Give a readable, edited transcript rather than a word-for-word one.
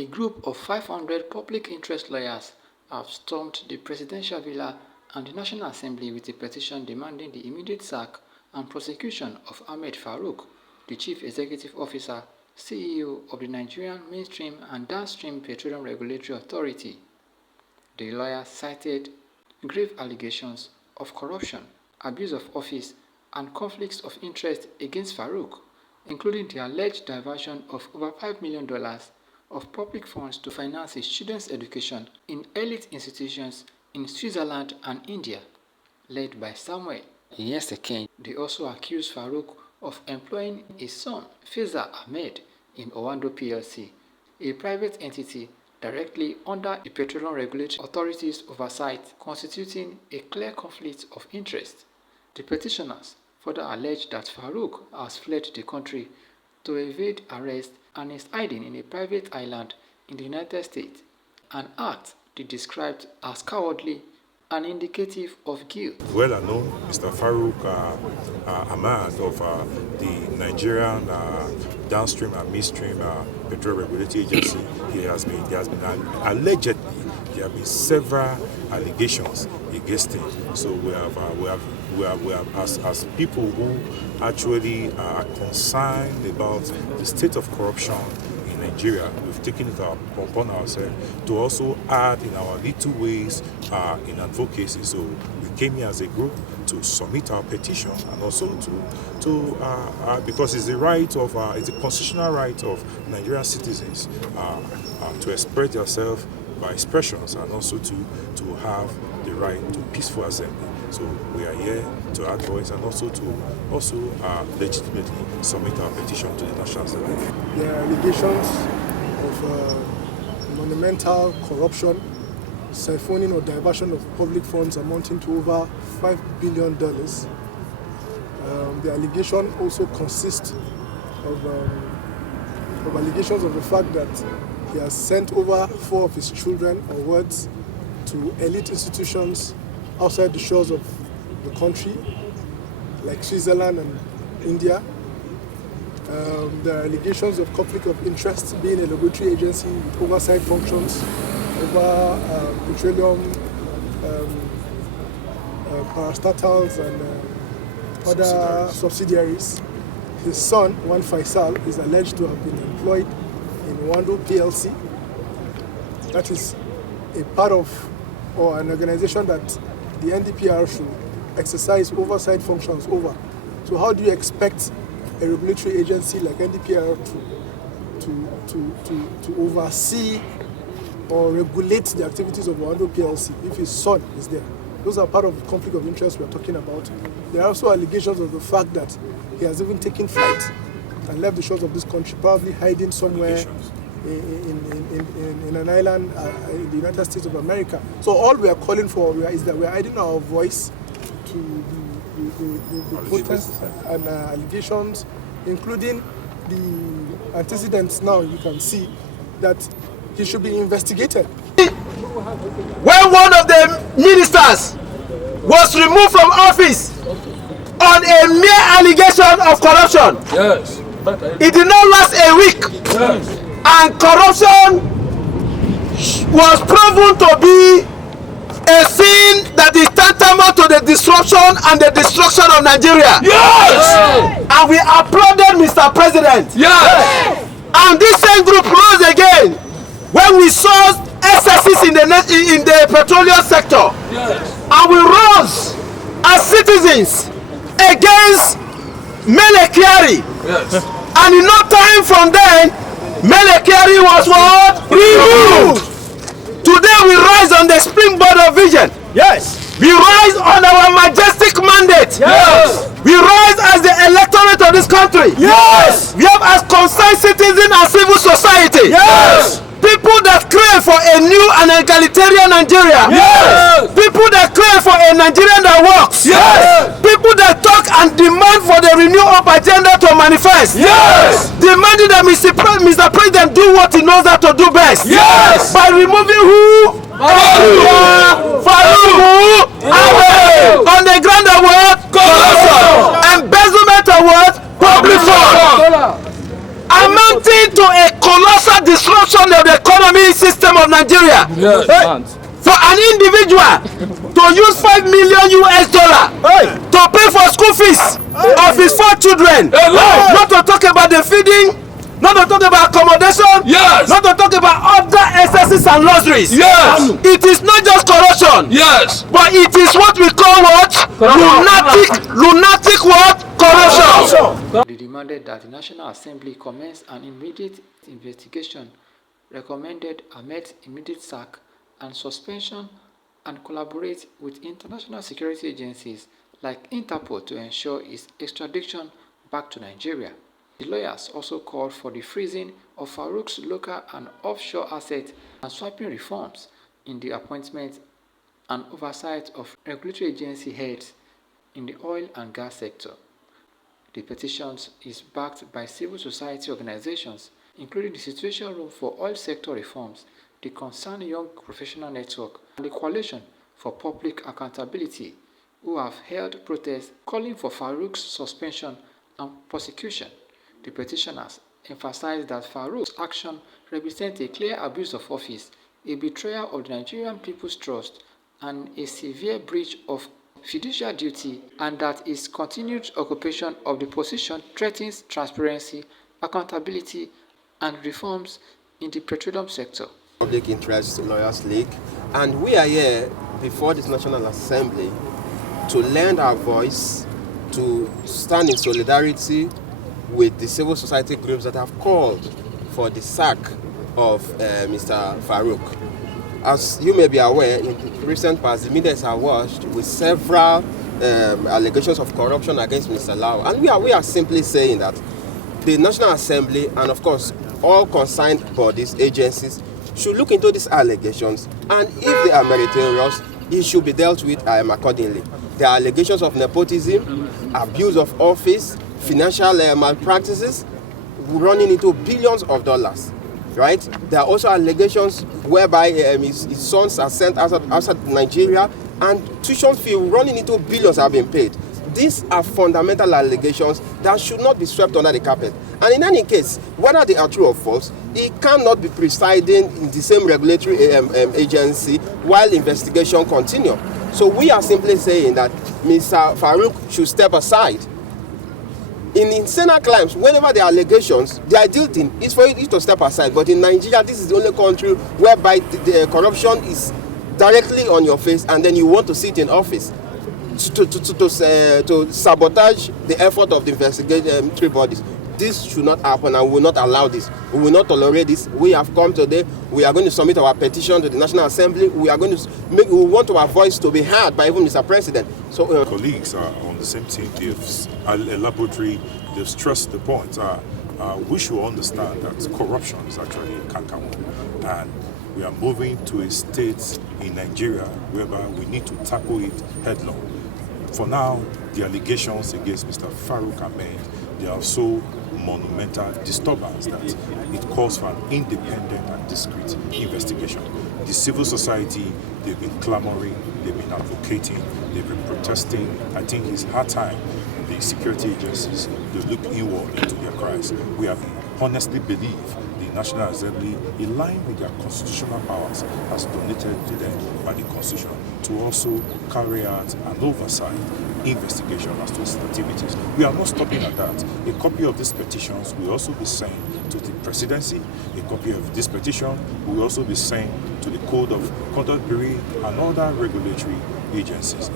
a group of 500 public interest lawyers have stormed the Presidential Villa and the National Assembly with a petition demanding the immediate sack and prosecution of Ahmed Farouk, the Chief Executive Officer, CEO of the Nigerian Mainstream and Downstream Petroleum Regulatory Authority. The lawyers cited grave allegations of corruption, abuse of office, and conflicts of interest against Farouk, including the alleged diversion of over $5 million of public funds to finance his children's education in elite institutions in Switzerland and India, led by Samuel Yesekeng. They also accused Farouk of employing his son, Faisal Ahmed, in Oando PLC, a private entity directly under the Petroleum Regulatory Authority's oversight, constituting a clear conflict of interest. The petitioners further alleged that Farouk has fled the country to evade arrest and is hiding in a private island in the United States, an act they described as cowardly and indicative of guilt. Well, I know Mr. Farouk Ahmed of the Nigerian Downstream and Midstream Petroleum Regulatory Agency. There has been allegedly there have been several allegations against him. So we have as people who actually are concerned about the state of corruption in Nigeria, we've taken it upon ourselves to also add in our little ways in advocacy. So we came here as a group to submit our petition, and also to because it's the right of it's a constitutional right of Nigerian citizens to express themselves by expressions, and also to have the right to peaceful assembly. So we are here to add voice and also legitimately submit our petition to the National Assembly. There are allegations of monumental corruption, siphoning or diversion of public funds amounting to over $5 billion. The allegation also consists of allegations of the fact that he has sent over 4 of his children or wards to elite institutions outside the shores of the country, like Switzerland and India. There are allegations of conflict of interest, being a regulatory agency with oversight functions over petroleum, parastatals and other subsidiaries. His son, one Faisal, is alleged to have been employed in Oando PLC. That is a part of or an organization that the NDPRA should exercise oversight functions over. So how do you expect a regulatory agency like NDPRA to oversee or regulate the activities of Oando PLC if his son is there? Those are part of the conflict of interest we are talking about. There are also allegations of the fact that he has even taken flight and left the shores of this country, probably hiding somewhere in an island in the United States of America. So all we are calling for is that we are adding our voice to the protests and allegations, including the antecedents. Now you can see that he should be investigated. When one of the ministers was removed from office on a mere allegation of corruption, yes, it did not last a week. Yes. And corruption was proven to be a sin that is tantamount to the disruption and the destruction of Nigeria. Yes! And we applauded Mr. President. Yes! And this same group rose again when we saw excesses in the petroleum sector. Yes. And we rose as citizens against Mele Kyari. Yes. And in no time from then, Mele Kyari was what? Removed. Today we rise on the springboard of vision. Yes. We rise on our majestic mandate. Yes. We rise as the electorate of this country. Yes. We have as concerned citizens and civil society. Yes. People that crave for a new and egalitarian Nigeria. Yes. People that crave for a Nigerian that works. Yes. People that talk and demand for the renewal of agenda to manifest. Yes. Demanding that Mr. President do what he knows how to do best. Yes. By removing who? Farouk Ahmed on the ground of what? Corruption. Embezzlement of what? Public funds. Amounting to a colossal disruption of the economy system of Nigeria. Yes. For an individual to use $5 million to pay for school fees of his 4 children, not to talk about the feeding, not to talk about accommodation, Yes. not to talk about other excesses and luxuries. Yes. It is not just corruption, Yes. but it is what we call what? Lunatic what? Corruption. They demanded that the National Assembly commence an immediate investigation, recommended Ahmed's immediate sack and suspension, and collaborate with international security agencies like Interpol to ensure his extradition back to Nigeria. The lawyers also called for the freezing of Farouk's local and offshore assets and sweeping reforms in the appointment and oversight of regulatory agency heads in the oil and gas sector. The petition is backed by civil society organizations, including the Situation Room for Oil Sector Reforms, the Concerned Young Professional Network, and the Coalition for Public Accountability, who have held protests calling for Farouk's suspension and prosecution. The petitioners emphasized that Farouk's action represents a clear abuse of office, a betrayal of the Nigerian people's trust, and a severe breach of fiduciary duty, and that his continued occupation of the position threatens transparency, accountability, and reforms in the petroleum sector. Public Interest Lawyers League, and we are here before this National Assembly to lend our voice, to stand in solidarity with the civil society groups that have called for the sack of Mr. Farouk. As you may be aware, in recent past, the media is awash with several allegations of corruption against Mr. Lau, and we are simply saying that the National Assembly and of course all concerned bodies, agencies, should look into these allegations, and if they are meritorious, it should be dealt with accordingly. There are allegations of nepotism, abuse of office, financial malpractices running into billions of dollars, right? There are also allegations whereby his sons are sent outside Nigeria, and tuition fee running into billions have been paid. These are fundamental allegations that should not be swept under the carpet. And in any case, whether they are true or false, it cannot be presiding in the same regulatory agency while investigation continues. So we are simply saying that Mr. Farouk should step aside. In Senate claims, whenever there are allegations, the ideal thing is for you to step aside. But in Nigeria, this is the only country whereby the corruption is directly on your face, and then you want to sit in office to sabotage the effort of the investigatory bodies. This should not happen, and we will not allow this. We will not tolerate this. We have come today. We are going to submit our petition to the National Assembly. We are going to we want our voice to be heard by even Mr. President. So colleagues are on the same team. They've stressed the point. We should understand that corruption is actually a cankerworm, and we are moving to a state in Nigeria whereby we need to tackle it headlong. For now, the allegations against Mr. Farouk Ahmed, they are so monumental disturbance that it calls for an independent and discreet investigation. The civil society, they've been clamoring, they've been advocating, they've been protesting. I think it's hard time the security agencies to look inward into their cries. We have honestly believe the National Assembly, in line with their constitutional powers, has donated to them by the Constitution to also carry out an oversight investigation as to its activities. We are not stopping at that. A copy of these petitions will also be sent to the Presidency. A copy of this petition will also be sent to the Code of Conduct Bureau and other regulatory agencies.